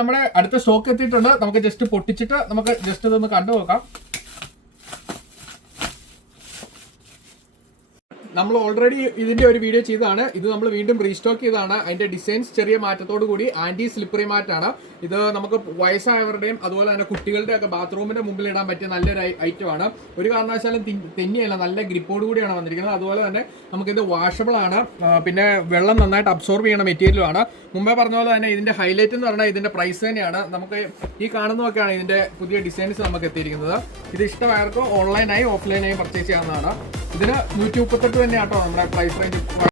നമ്മുടെ അടുത്ത സ്റ്റോക്ക് എത്തിയിട്ടുണ്ട്. നമുക്ക് ജസ്റ്റ് പൊട്ടിച്ചിട്ട് നമുക്ക് ജസ്റ്റ് ഇതൊന്ന് കണ്ടു നോക്കാം. നമ്മൾ ഓൾറെഡി ഇതിന്റെ ഒരു വീഡിയോ ചെയ്തതാണ്. ഇത് നമ്മൾ വീണ്ടും റീസ്റ്റോക്ക് ചെയ്തതാണ്. അതിന്റെ ഡിസൈൻസ് ചെറിയ മാറ്റത്തോടു കൂടി ആന്റി സ്ലിപ്പറി മാറ്റാണ്. ഇത് നമുക്ക് വയസ്സായവരുടെയും അതുപോലെ തന്നെ കുട്ടികളുടെ ഒക്കെ ബാത്റൂമിന്റെ മുമ്പിൽ ഇടാൻ പറ്റിയ നല്ലൊരു ഐറ്റമാണ്. ഒരു കാരണവശാലും തെന്നിയല്ല, നല്ല ഗ്രിപ്പോട് കൂടിയാണ് വന്നിരിക്കുന്നത്. അതുപോലെ തന്നെ നമുക്കിത് വാഷബിൾ ആണ്. പിന്നെ വെള്ളം നന്നായിട്ട് അബ്സോർബ് ചെയ്യുന്ന മെറ്റീരിയലും ആണ്. മുമ്പേ പറഞ്ഞ പോലെ തന്നെ ഇതിന്റെ ഹൈലൈറ്റ് എന്ന് പറഞ്ഞാൽ ഇതിന്റെ പ്രൈസ് തന്നെയാണ്. നമുക്ക് ഈ കാണുന്നതൊക്കെയാണ് ഇതിന്റെ പുതിയ ഡിസൈൻസ് നമുക്ക് എത്തിയിരിക്കുന്നത്. ഇത് ഇഷ്ടമായവർക്ക് ഓൺലൈനായി ഓഫ്ലൈനായി പർച്ചേസ് ചെയ്യാവുന്നതാണ്. ഇതിന് 138 തന്നെയാട്ടോ നമ്മുടെ പ്രൈസ് റേഞ്ച്